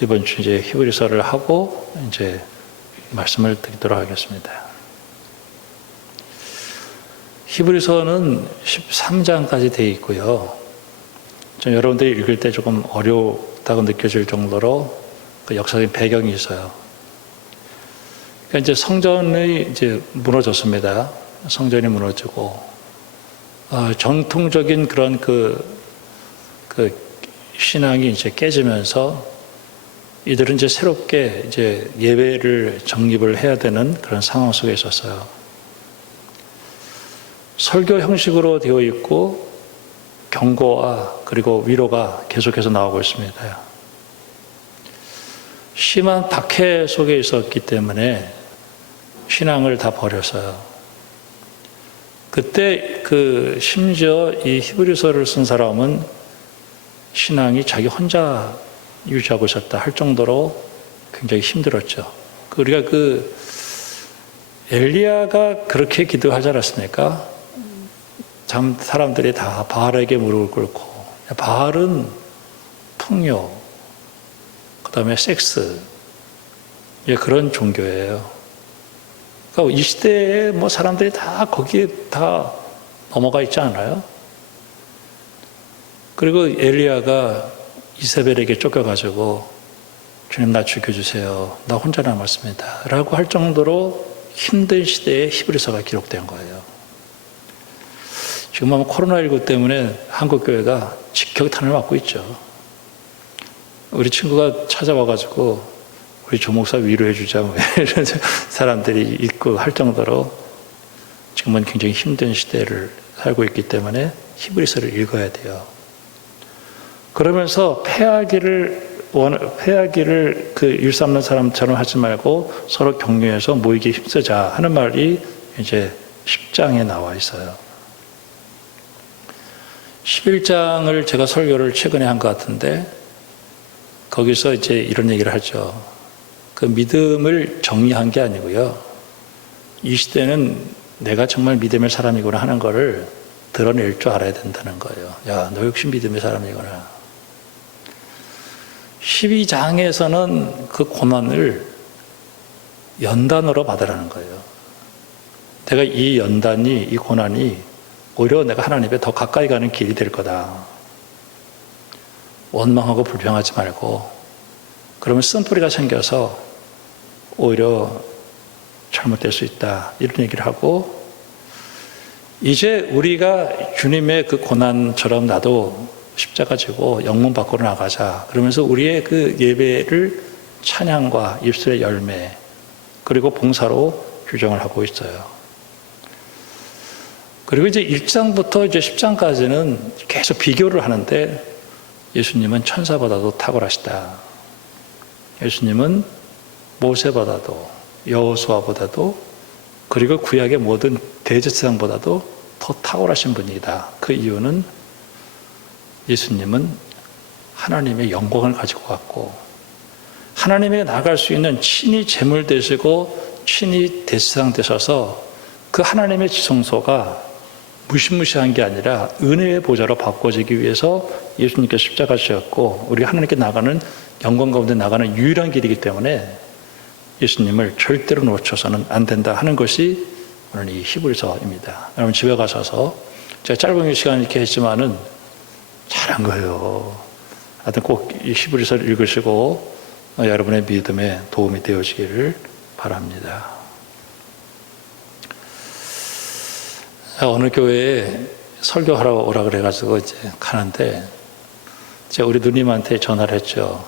이번 주 이제 히브리서를 하고 이제 말씀을 드리도록 하겠습니다. 히브리서는 13장까지 되어 있고요. 좀 여러분들이 읽을 때 조금 어렵다고 느껴질 정도로 그 역사적인 배경이 있어요. 그러니까 이제 성전이 이제 무너졌습니다. 성전이 무너지고 전통적인 그런 그 신앙이 이제 깨지면서 이들은 이제 새롭게 이제 예배를 정립을 해야 되는 그런 상황 속에 있었어요. 설교 형식으로 되어 있고 경고와 그리고 위로가 계속해서 나오고 있습니다. 심한 박해 속에 있었기 때문에 신앙을 다 버렸어요. 그때 심지어 이 히브리서를 쓴 사람은 신앙이 자기 혼자 유지하고 있었다 할 정도로 굉장히 힘들었죠. 우리가 엘리야가 그렇게 기도하지 않았습니까? 참 사람들이 다 바알에게 무릎을 꿇고, 바알은 풍요, 그 다음에 섹스, 그런 종교예요. 그러니까 이 시대에 뭐 사람들이 다 거기에 다 넘어가 있지 않아요? 그리고 엘리야가 이세벨에게 쫓겨가지고 주님 나 죽여주세요. 나 혼자 남았습니다. 라고 할 정도로 힘든 시대에 히브리서가 기록된 거예요. 지금 아마 코로나19 때문에 한국교회가 직격탄을 맞고 있죠. 우리 친구가 찾아와가지고 우리 조 목사 위로해 주자 이런 사람들이 있고 할 정도로 지금은 굉장히 힘든 시대를 살고 있기 때문에 히브리서를 읽어야 돼요. 그러면서 패하기를 일삼는 사람처럼 하지 말고 서로 격려해서 모이기 힘쓰자 하는 말이 이제 10장에 나와 있어요. 11장을 제가 설교를 최근에 한 것 같은데 거기서 이제 이런 얘기를 하죠. 그 믿음을 정의한 게 아니고요. 이 시대는 내가 정말 믿음의 사람이구나 하는 거를 드러낼 줄 알아야 된다는 거예요. 야, 너 역시 믿음의 사람이구나. 12장에서는 그 고난을 연단으로 받으라는 거예요. 내가 이 연단이, 이 고난이 오히려 내가 하나님에 더 가까이 가는 길이 될 거다. 원망하고 불평하지 말고, 그러면 쓴뿌리가 생겨서 오히려 잘못될 수 있다. 이런 얘기를 하고, 이제 우리가 주님의 그 고난처럼 나도 십자가 지고 영문 밖으로 나가자. 그러면서 우리의 그 예배를 찬양과 입술의 열매, 그리고 봉사로 규정을 하고 있어요. 그리고 이제 1장부터 이제 10장까지는 계속 비교를 하는데 예수님은 천사보다도 탁월하시다. 예수님은 모세보다도 여호수아보다도 그리고 구약의 모든 대제사장보다도 더 탁월하신 분이다. 그 이유는 예수님은 하나님의 영광을 가지고 왔고 하나님에게 나아갈 수 있는 친히 제물 되시고 친히 대제사장 되셔서 그 하나님의 지성소가 무시무시한 게 아니라 은혜의 보좌로 바꿔지기 위해서 예수님께서 십자가 지셨고 우리가 하나님께 나가는 영광 가운데 나가는 유일한 길이기 때문에 예수님을 절대로 놓쳐서는 안 된다 하는 것이 오늘 이 히브리서입니다. 여러분 집에 가셔서 제가 짧은 시간 이렇게 했지만은 잘한 거예요. 하여튼 꼭 이 히브리서를 읽으시고 여러분의 믿음에 도움이 되어지기를 바랍니다. 어느 교회에 설교하러 오라 그래가지고 이제 가는데 제가 우리 누님한테 전화를 했죠.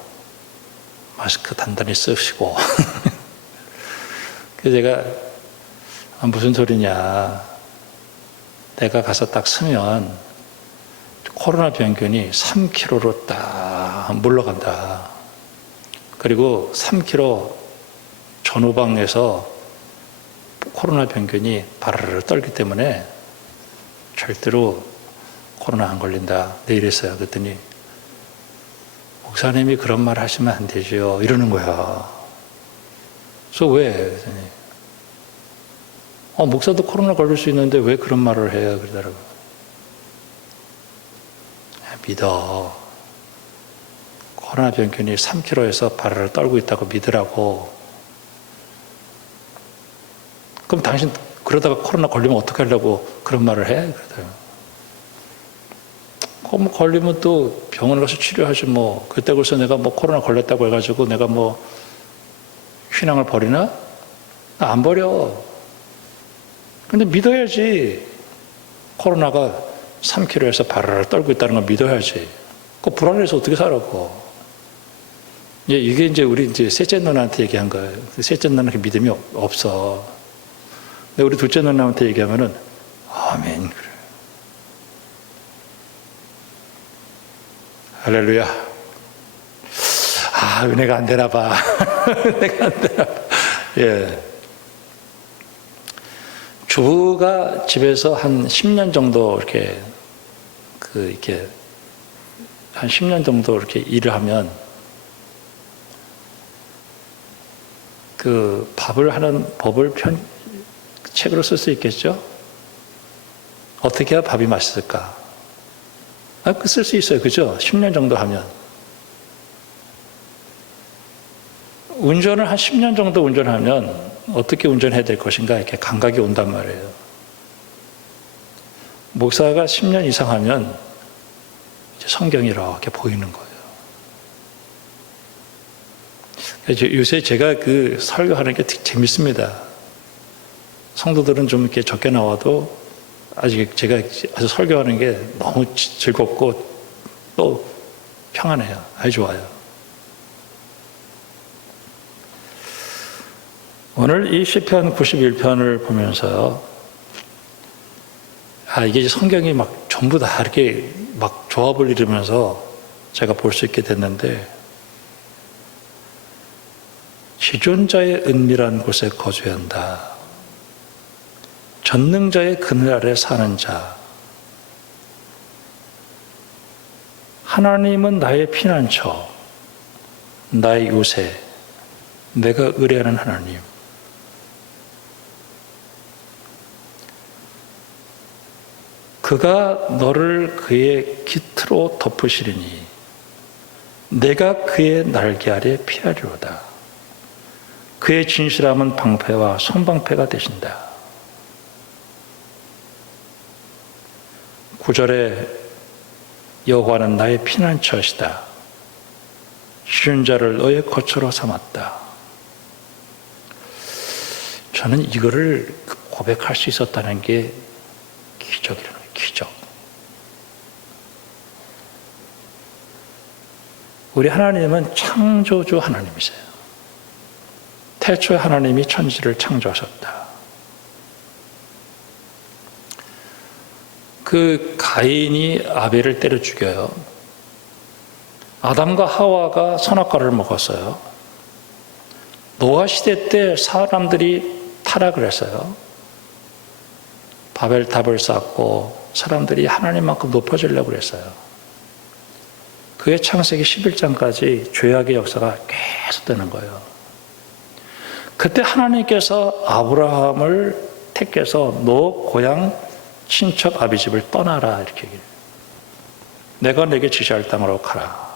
마스크 단단히 쓰시고. 그래서 제가 무슨 소리냐. 내가 가서 딱 쓰면 코로나 병균이 3km로 딱 물러간다. 그리고 3km 전후방에서 코로나 병균이 바르르 떨기 때문에 절대로 코로나 안 걸린다. 네, 이랬어요. 그랬더니 목사님이 그런 말 하시면 안 되죠. 이러는 거야. 그래서 왜? 그랬더니 목사도 코로나 걸릴 수 있는데 왜 그런 말을 해요? 그러더라고요. 믿어. 코로나 병균이 3km에서 발을 떨고 있다고 믿으라고. 그럼 당신 그러다가 코로나 걸리면 어떻게 하려고 그런 말을 해? 그러더라고요. 뭐 걸리면 또 병원에 가서 치료하지 뭐. 그때 그래서 내가 뭐 코로나 걸렸다고 해가지고 내가 뭐 신앙을 버리나? 나 안 버려. 근데 믿어야지. 코로나가 3km에서 발을 떨고 있다는 걸 믿어야지. 그 불안해서 어떻게 살아고. 이게 이제 우리 이제 셋째 누나한테 얘기한 거예요. 셋째 누나는 믿음이 없어. 근데 우리 둘째 누나한테 얘기하면은 아멘. 그래. 할렐루야. 아, 은혜가 안 되나 봐. 은혜가 안 되나 봐. 예. 주부가 집에서 한 10년 정도 이렇게 한 10년 정도 이렇게 일을 하면 그 밥을 하는 법을 책으로 쓸 수 있겠죠? 어떻게 해야 밥이 맛있을까? 쓸 수 있어요. 그죠? 10년 정도 하면. 운전을 한 10년 정도 운전하면 어떻게 운전해야 될 것인가 이렇게 감각이 온단 말이에요. 목사가 10년 이상 하면 이제 성경이 이렇게 보이는 거예요. 요새 제가 그 설교하는 게 되게 재밌습니다. 성도들은 좀 이렇게 적게 나와도 아직 제가 아주 설교하는 게 너무 즐겁고 또 평안해요. 아주 좋아요. 오늘 이 시편 91편을 보면서요. 이게 성경이 막 전부 다 이렇게 막 조합을 이루면서 제가 볼 수 있게 됐는데, 지존자의 은밀한 곳에 거주한다. 전능자의 그늘 아래 사는 자. 하나님은 나의 피난처, 나의 요새, 내가 의뢰하는 하나님. 그가 너를 그의 깃으로 덮으시리니 내가 그의 날개 아래 피하리로다. 그의 진실함은 방패와 손방패가 되신다. 9절에 여호와는 나의 피난처시다. 쉬운 자를 너의 거처로 삼았다. 저는 이거를 고백할 수 있었다는 게 기적이라는 거예요. 기적. 우리 하나님은 창조주 하나님이세요. 태초에 하나님이 천지를 창조하셨다. 그 가인이 아벨을 때려 죽여요. 아담과 하와가 선악과를 먹었어요. 노아 시대 때 사람들이 타락을 했어요. 바벨탑을 쌓고 사람들이 하나님만큼 높아지려고 그랬어요. 그게 창세기 11장까지 죄악의 역사가 계속 되는 거예요. 그때 하나님께서 아브라함을 택해서 너 고향 친척 아비 집을 떠나라 이렇게 얘기해요. 내가 내게 지시할 땅으로 가라.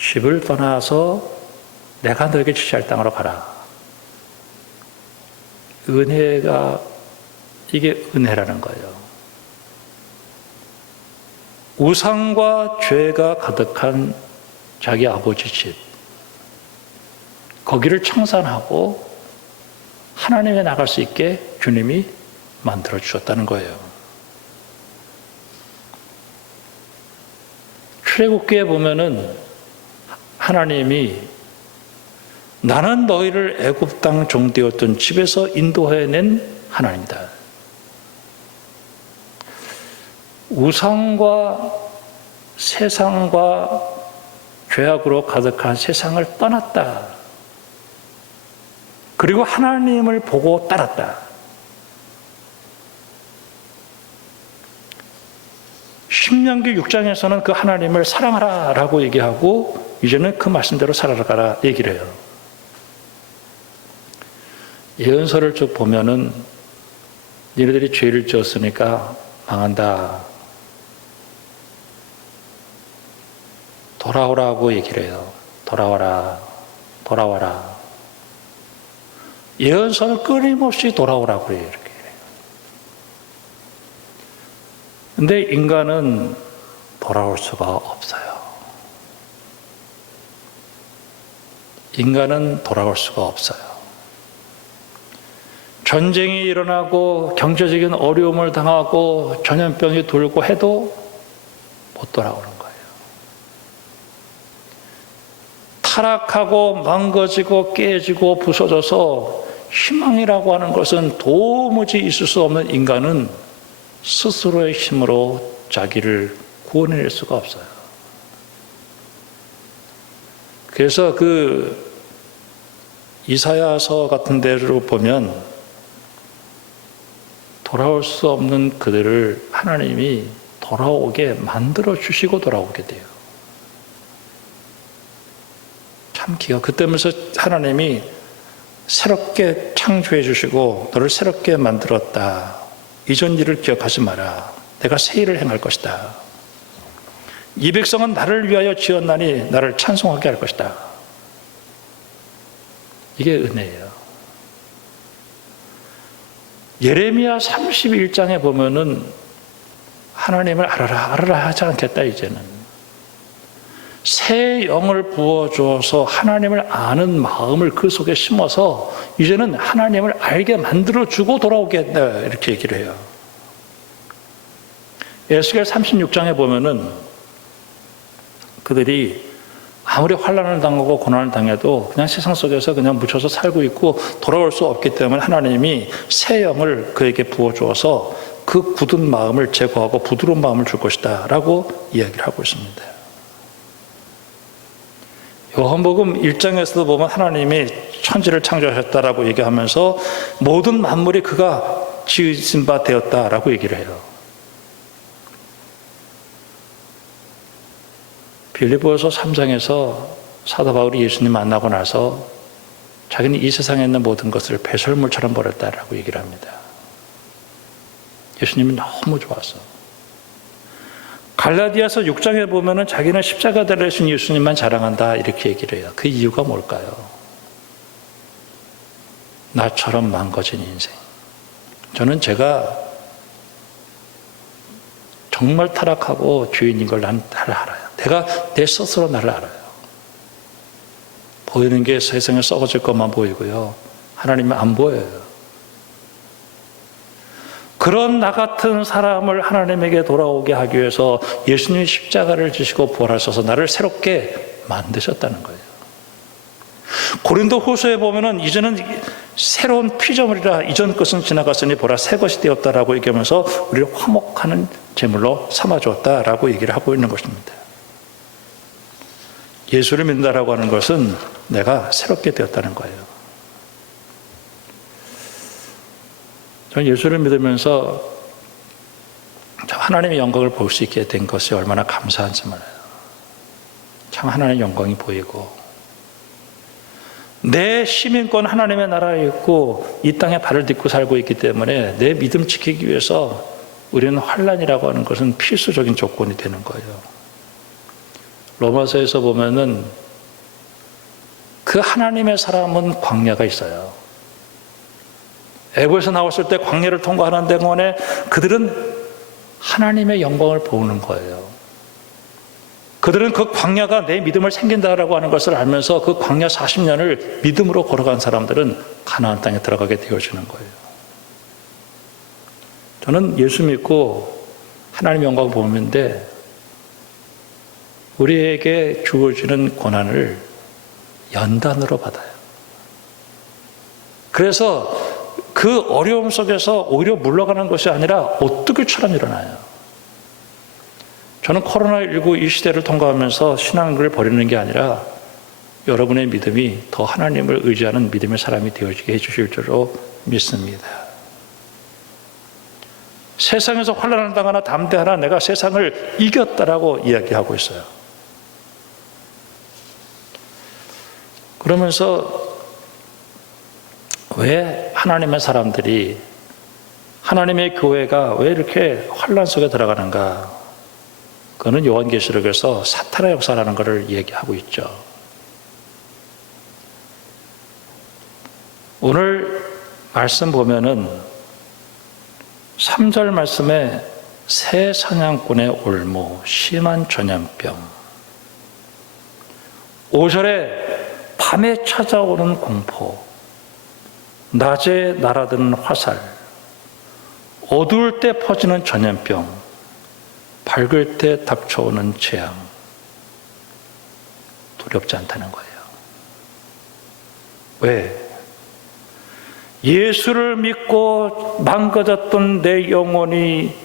집을 떠나서 내가 너에게 지시할 땅으로 가라. 은혜가, 이게 은혜라는 거예요. 우상과 죄가 가득한 자기 아버지 집, 거기를 청산하고 하나님에 나갈 수 있게 주님이 만들어 주셨다는 거예요. 출애굽기에 보면은 하나님이 나는 너희를 애굽 땅 종되었던 집에서 인도해낸 하나님이다. 우상과 세상과 죄악으로 가득한 세상을 떠났다. 그리고 하나님을 보고 따랐다. 신명기 6장에서는 그 하나님을 사랑하라 라고 얘기하고 이제는 그 말씀대로 살아가라 얘기를 해요. 예언서를 쭉 보면은 얘네들이 죄를 지었으니까 망한다. 돌아오라고 얘기를 해요. 돌아와라, 돌아와라. 예언서는 끊임없이 돌아오라고 그래요. 이렇게. 근데 인간은 돌아올 수가 없어요. 인간은 돌아올 수가 없어요. 전쟁이 일어나고 경제적인 어려움을 당하고 전염병이 돌고 해도 못 돌아오는 거예요. 타락하고 망가지고 깨지고 부서져서 희망이라고 하는 것은 도무지 있을 수 없는 인간은 스스로의 힘으로 자기를 구원해낼 수가 없어요. 그래서 그 이사야서 같은 데로 보면 돌아올 수 없는 그들을 하나님이 돌아오게 만들어 주시고 돌아오게 돼요. 참 기가 그때면서 하나님이 새롭게 창조해 주시고 너를 새롭게 만들었다. 이전 일을 기억하지 마라. 내가 새 일을 행할 것이다. 이 백성은 나를 위하여 지었나니 나를 찬송하게 할 것이다. 이게 은혜예요. 예레미야 31장에 보면은 하나님을 알아라 알아라 하지 않겠다. 이제는 새 영을 부어줘서 하나님을 아는 마음을 그 속에 심어서 이제는 하나님을 알게 만들어주고 돌아오겠다. 이렇게 얘기를 해요. 에스겔 36장에 보면은 그들이 아무리 환난을 당하고 고난을 당해도 그냥 세상 속에서 그냥 묻혀서 살고 있고 돌아올 수 없기 때문에 하나님이 새 영을 그에게 부어주어서 그 굳은 마음을 제거하고 부드러운 마음을 줄 것이다 라고 이야기를 하고 있습니다. 요한복음 1장에서도 보면 하나님이 천지를 창조하셨다라고 얘기하면서 모든 만물이 그가 지으신 바 되었다라고 얘기를 해요. 빌립보서 3장에서 사도 바울이 예수님 만나고 나서 자기는 이 세상에 있는 모든 것을 배설물처럼 버렸다라고 얘기를 합니다. 예수님이 너무 좋아서. 갈라디아서 6장에 보면은 자기는 십자가 달리신 예수님만 자랑한다 이렇게 얘기를 해요. 그 이유가 뭘까요? 나처럼 망가진 인생. 저는 제가 정말 타락하고 죄인인 걸 나를 알아요. 내가 내 스스로 나를 알아요. 보이는 게 세상에 썩어질 것만 보이고요. 하나님은 안 보여요. 그런 나 같은 사람을 하나님에게 돌아오게 하기 위해서 예수님이 십자가를 지시고 부활하셔서 나를 새롭게 만드셨다는 거예요. 고린도 후서에 보면은 이제는 새로운 피조물이라 이전 것은 지나갔으니 보라 새 것이 되었다라고 얘기하면서 우리를 화목하는 제물로 삼아주었다라고 얘기를 하고 있는 것입니다. 예수를 믿는다라고 하는 것은 내가 새롭게 되었다는 거예요. 저는 예수를 믿으면서 하나님의 영광을 볼 수 있게 된 것이 얼마나 감사한지 몰라요. 참 하나님의 영광이 보이고 내 시민권 하나님의 나라에 있고 이 땅에 발을 딛고 살고 있기 때문에 내 믿음 지키기 위해서 우리는 환난이라고 하는 것은 필수적인 조건이 되는 거예요. 로마서에서 보면은 그 하나님의 사람은 광야가 있어요. 애굽에서 나왔을 때 광야를 통과하는 동안에 그들은 하나님의 영광을 보는 거예요. 그들은 그 광야가 내 믿음을 생긴다라고 하는 것을 알면서 그 광야 40년을 믿음으로 걸어간 사람들은 가나안 땅에 들어가게 되어지는 거예요. 저는 예수 믿고 하나님 영광을 보는데 우리에게 주어지는 고난을 연단으로 받아요. 그래서 그 어려움 속에서 오히려 물러가는 것이 아니라 오뚜기처럼 일어나요. 저는 코로나19 이 시대를 통과하면서 신앙을 버리는 게 아니라 여러분의 믿음이 더 하나님을 의지하는 믿음의 사람이 되어지게 해주실 줄로 믿습니다. 세상에서 환난을 당하나 담대하나 내가 세상을 이겼다라고 이야기하고 있어요. 그러면서 왜 하나님의 사람들이 하나님의 교회가 왜 이렇게 환난 속에 들어가는가? 그거는 요한계시록에서 사탄의 역사라는 것을 얘기하고 있죠. 오늘 말씀 보면은 3절 말씀에 새 사냥꾼의 올무, 심한 전염병, 5절에 밤에 찾아오는 공포, 낮에 날아드는 화살, 어두울 때 퍼지는 전염병, 밝을 때 닥쳐오는 재앙. 두렵지 않다는 거예요. 왜? 예수를 믿고 망가졌던 내 영혼이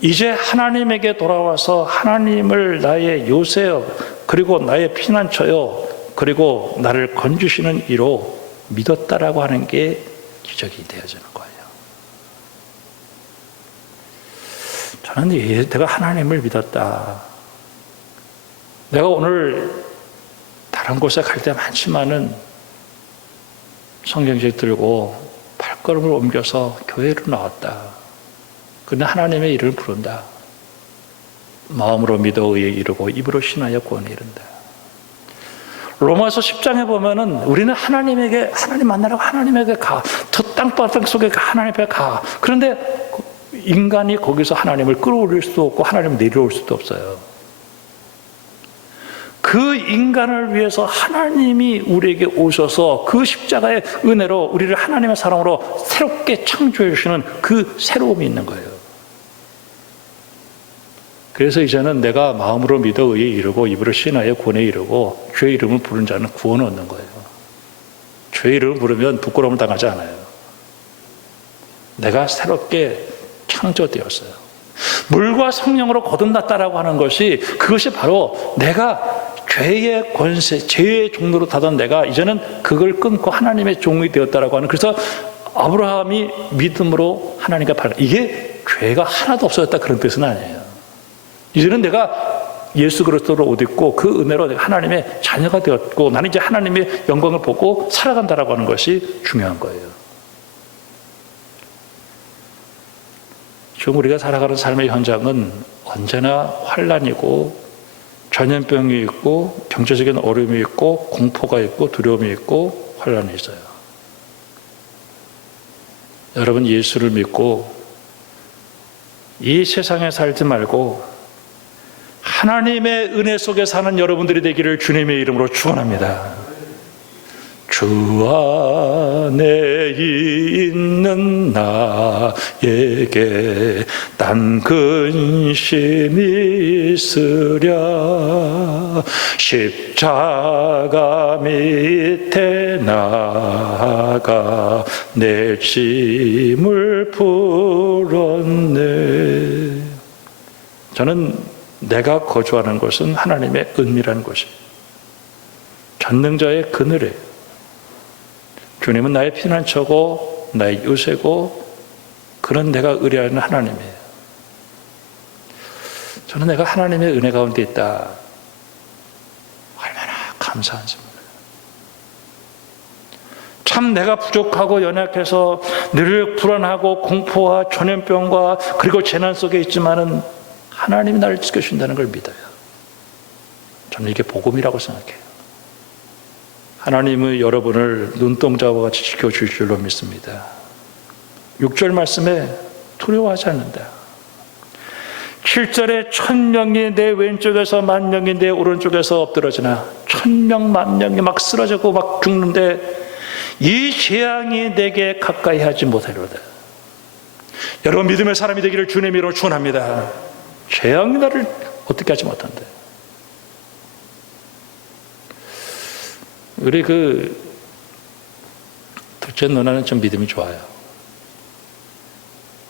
이제 하나님에게 돌아와서 하나님을 나의 요새요, 그리고 나의 피난처요, 그리고 나를 건지시는 이로 믿었다라고 하는 게 기적이 되어지는 거예요. 저는 내가 하나님을 믿었다. 내가 오늘 다른 곳에 갈 때 많지만은 성경책 들고 발걸음을 옮겨서 교회로 나왔다. 그런데 하나님의 이름을 부른다. 마음으로 믿어 의에 이르고 입으로 신하여 구원에 이른다. 로마서 10장에 보면은 우리는 하나님 만나라고 하나님에게 가. 저 땅바닥 속에 하나님 앞에 가. 그런데 인간이 거기서 하나님을 끌어올릴 수도 없고 하나님을 내려올 수도 없어요. 그 인간을 위해서 하나님이 우리에게 오셔서 그 십자가의 은혜로 우리를 하나님의 사랑으로 새롭게 창조해 주시는 그 새로움이 있는 거예요. 그래서 이제는 내가 마음으로 믿어 의에 이르고 입으로 신하여 구원에 이르고 주의 이름을 부른 자는 구원을 얻는 거예요. 주의 이름을 부르면 부끄러움을 당하지 않아요. 내가 새롭게 창조되었어요. 물과 성령으로 거듭났다라고 하는 것이, 그것이 바로 내가 죄의 권세, 죄의 종로로 타던 내가 이제는 그걸 끊고 하나님의 종이 되었다라고 하는, 그래서 아브라함이 믿음으로 하나님과 이게 죄가 하나도 없어졌다 그런 뜻은 아니에요. 이제는 내가 예수 그리스도로 옷 입고 그 은혜로 내가 하나님의 자녀가 되었고 나는 이제 하나님의 영광을 보고 살아간다라고 하는 것이 중요한 거예요. 지금 우리가 살아가는 삶의 현장은 언제나 환난이고 전염병이 있고 경제적인 어려움이 있고 공포가 있고 두려움이 있고 환난이 있어요. 여러분, 예수를 믿고 이 세상에 살지 말고 하나님의 은혜 속에 사는 여러분들이 되기를 주님의 이름으로 축원합니다. 주 안에 있는 나에게 딴 근심이 있으랴. 십자가 밑에 나가 내 짐을 풀었네. 저는 내가 거주하는 곳은 하나님의 은밀한 곳이에요. 전능자의 그늘이에요. 주님은 나의 피난처고 나의 요새고 그런 내가 의뢰하는 하나님이에요. 저는 내가 하나님의 은혜 가운데 있다. 얼마나 감사한지 몰라요. 참 내가 부족하고 연약해서 늘 불안하고 공포와 전염병과 그리고 재난 속에 있지만은 하나님이 나를 지켜주신다는 걸 믿어요. 저는 이게 복음이라고 생각해요. 하나님은 여러분을 눈동자와 같이 지켜줄 줄로 믿습니다. 6절 말씀에 두려워하지 않는다. 7절에 1000명이 내 왼쪽에서 10,000명이 내 오른쪽에서 엎드러지나 1000명 10,000명이 막 쓰러지고 막 죽는데 이 재앙이 내게 가까이 하지 못하리로다. 여러분, 믿음의 사람이 되기를 주님의 이름으로 축원합니다. 재앙이 나를 어떻게 하지 못한대. 우리 둘째 누나는 좀 믿음이 좋아요.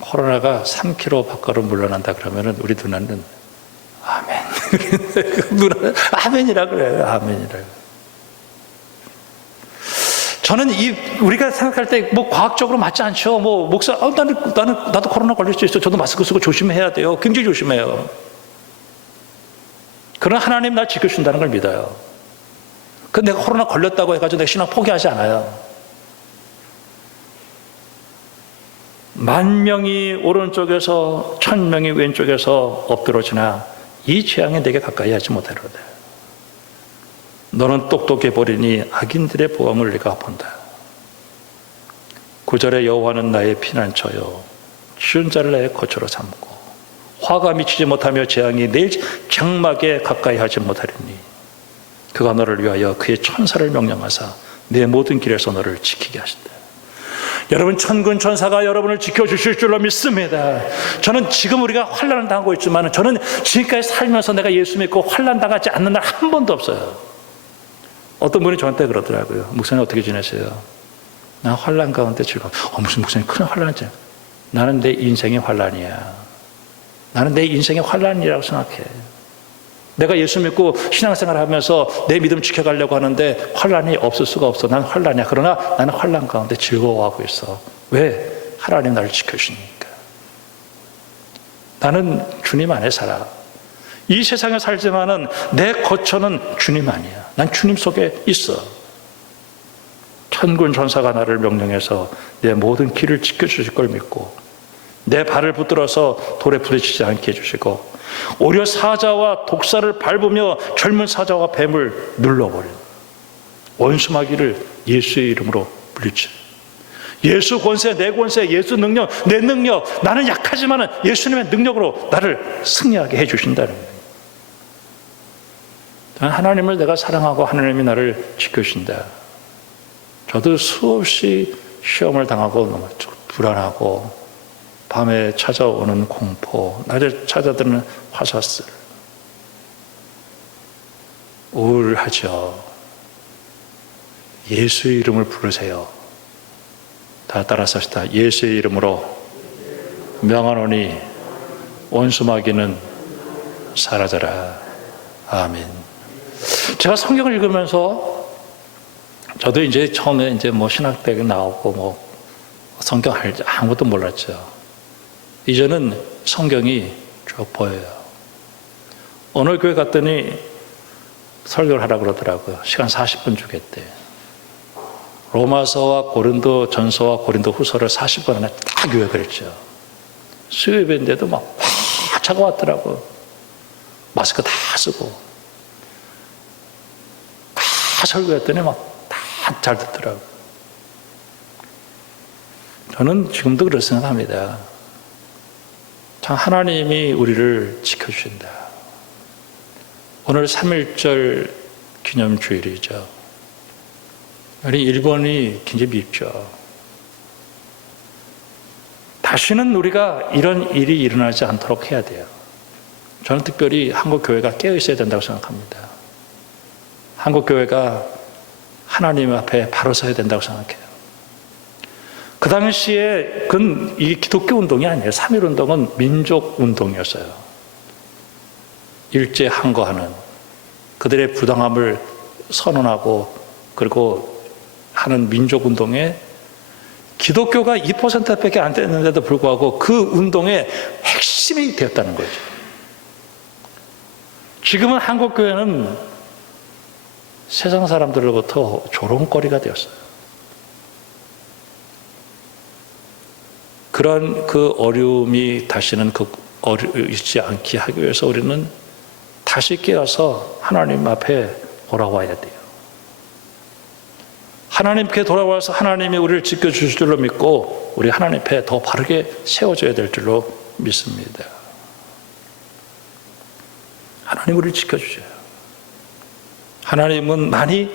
코로나가 3km 밖으로 물러난다 그러면은 우리 누나는 아멘. 누나는 아멘이라 그래요. 아멘이라. 저는 우리가 생각할 때 뭐 과학적으로 맞지 않죠. 뭐 목사, 나도 코로나 걸릴 수 있어. 저도 마스크 쓰고 조심해야 돼요. 굉장히 조심해요. 그러나 하나님 날 지켜준다는 걸 믿어요. 근데 내가 코로나 걸렸다고 해가지고 내가 신앙 포기하지 않아요. 10,000명이 오른쪽에서 1000명이 왼쪽에서 엎드러지나 이 재앙이 내게 가까이 하지 못하리로다. 너는 똑똑해 버리니 악인들의 보응을 네가 본다. 9절에 여호와는 나의 피난처요 지은 자를 나의 거처로 삼고 화가 미치지 못하며 재앙이 내 장막에 가까이 하지 못하리니 그가 너를 위하여 그의 천사를 명령하사 내 모든 길에서 너를 지키게 하신다. 여러분, 천군 천사가 여러분을 지켜주실 줄로 믿습니다. 저는 지금 우리가 환난을 당하고 있지만 저는 지금까지 살면서 내가 예수 믿고 환난 당하지 않는 날 한 번도 없어요. 어떤 분이 저한테 그러더라고요. 목사님 어떻게 지내세요? 나 환난 가운데 즐거워. 무슨 목사님 큰 환난이지? 나는 내 인생의 환난이야. 나는 내 인생의 환난이라고 생각해. 내가 예수 믿고 신앙생활을 하면서 내 믿음 지켜가려고 하는데 환난이 없을 수가 없어. 난 환난이야. 그러나 나는 환난 가운데 즐거워하고 있어. 왜? 하나님 나를 지켜주시니까. 나는 주님 안에 살아. 이 세상에 살지만은 내 거처는 주님 아니야. 난 주님 속에 있어. 천군 천사가 나를 명령해서 내 모든 길을 지켜주실 걸 믿고 내 발을 붙들어서 돌에 부딪히지 않게 해주시고 오히려 사자와 독사를 밟으며 젊은 사자와 뱀을 눌러버린 원수마귀를 예수의 이름으로 물리쳐. 예수 권세, 내 권세, 예수 능력, 내 능력. 나는 약하지만 예수님의 능력으로 나를 승리하게 해주신다는 거예요. 하나님을 내가 사랑하고 하나님이 나를 지켜주신다. 저도 수없이 시험을 당하고 너무 불안하고 밤에 찾아오는 공포, 낮에 찾아드는 화살들, 우울하죠. 예수의 이름을 부르세요. 다 따라서 합시다. 예수의 이름으로 명하노니 원수마귀는 사라져라. 아멘. 제가 성경을 읽으면서 저도 이제 처음에 이제 뭐 신학대학에 나오고 뭐 성경 아무것도 몰랐죠. 이제는 성경이 쭉 보여요. 어느 교회 갔더니 설교를 하라고 그러더라고요. 시간 40분 주겠대. 로마서와 고린도 전서와 고린도 후서를 40분 안에 딱 요약을 했죠. 수요일인데도 막 차가 왔더라고요. 마스크 다 쓰고. 다 설교했더니 막 다 잘 듣더라고요. 저는 지금도 그렇게 생각합니다. 참 하나님이 우리를 지켜주신다. 오늘 3.1절 기념주일이죠. 우리 일본이 굉장히 밉죠. 다시는 우리가 이런 일이 일어나지 않도록 해야 돼요. 저는 특별히 한국 교회가 깨어 있어야 된다고 생각합니다. 한국 교회가 하나님 앞에 바로 서야 된다고 생각해요. 그 당시에 그건 이 기독교 운동이 아니에요. 3.1 운동은 민족 운동이었어요. 일제 항거하는 그들의 부당함을 선언하고 그리고 하는 민족 운동에 기독교가 2%밖에 안 됐는데도 불구하고 그 운동의 핵심이 되었다는 거죠. 지금은 한국 교회는 세상 사람들로부터 조롱거리가 되었어요. 그런 그 어려움이 다시는 있지 않게 하기 위해서 우리는 다시 깨어서 하나님 앞에 돌아와야 돼요. 하나님께 돌아와서 하나님이 우리를 지켜주실 줄로 믿고 우리 하나님 앞에 더 바르게 세워져야 될 줄로 믿습니다. 하나님 우리를 지켜주셔요. 하나님은 만이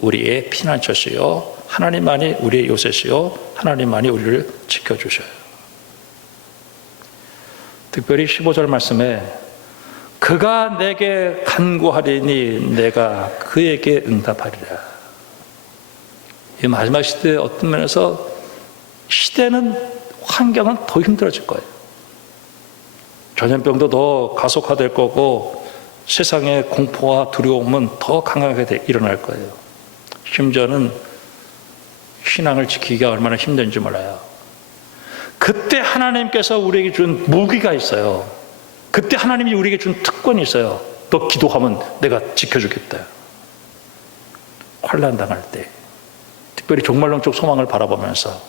우리의 피난처시요 하나님만이 우리의 요새시요 하나님만이 우리를 지켜주셔요. 특별히 15절 말씀에 그가 내게 간구하리니 내가 그에게 응답하리라. 이 마지막 시대에 어떤 면에서 시대는 환경은 더 힘들어질 거예요. 전염병도 더 가속화될 거고 세상의 공포와 두려움은 더 강하게 일어날 거예요. 심지어는 신앙을 지키기가 얼마나 힘든지 몰라요. 그때 하나님께서 우리에게 준 무기가 있어요. 그때 하나님이 우리에게 준 특권이 있어요. 너 기도하면 내가 지켜주겠다. 환난 당할 때 특별히 종말론적 소망을 바라보면서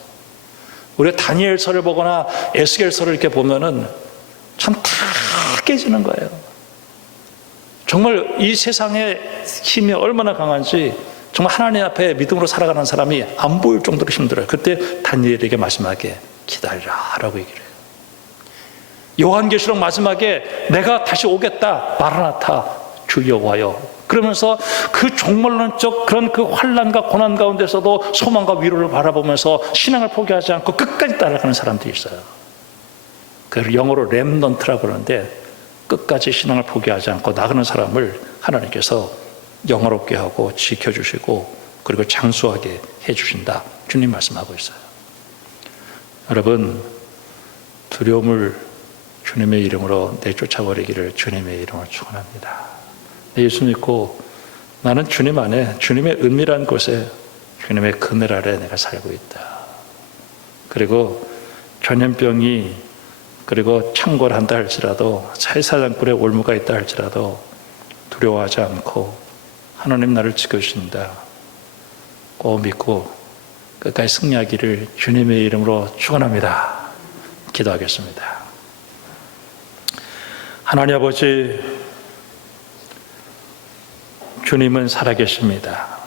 우리가 다니엘서를 보거나 에스겔서를 이렇게 보면은 참 다 깨지는 거예요. 정말 이 세상의 힘이 얼마나 강한지 정말 하나님 앞에 믿음으로 살아가는 사람이 안 보일 정도로 힘들어요. 그때 다니엘에게 마지막에 기다리라라고 얘기를 해요. 요한계시록 마지막에 내가 다시 오겠다, 마라나타, 주 여호와여. 그러면서 그 종말론적 그런 그 환난과 고난 가운데서도 소망과 위로를 바라보면서 신앙을 포기하지 않고 끝까지 따라가는 사람들이 있어요. 그걸 영어로 렘넌트라고 그러는데 끝까지 신앙을 포기하지 않고 나가는 사람을 하나님께서 영화롭게 하고 지켜주시고 그리고 장수하게 해주신다. 주님 말씀하고 있어요. 여러분, 두려움을 주님의 이름으로 내쫓아버리기를 주님의 이름으로 축원합니다. 예수 믿고 나는 주님 안에, 주님의 은밀한 곳에, 주님의 그늘 아래 내가 살고 있다. 그리고 전염병이 그리고 창궐한다 할지라도 사회사장불에 올무가 있다 할지라도 두려워하지 않고 하나님 나를 지켜주신다. 꼭 믿고 끝까지 승리하기를 주님의 이름으로 축원합니다. 기도하겠습니다. 하나님 아버지, 주님은 살아계십니다.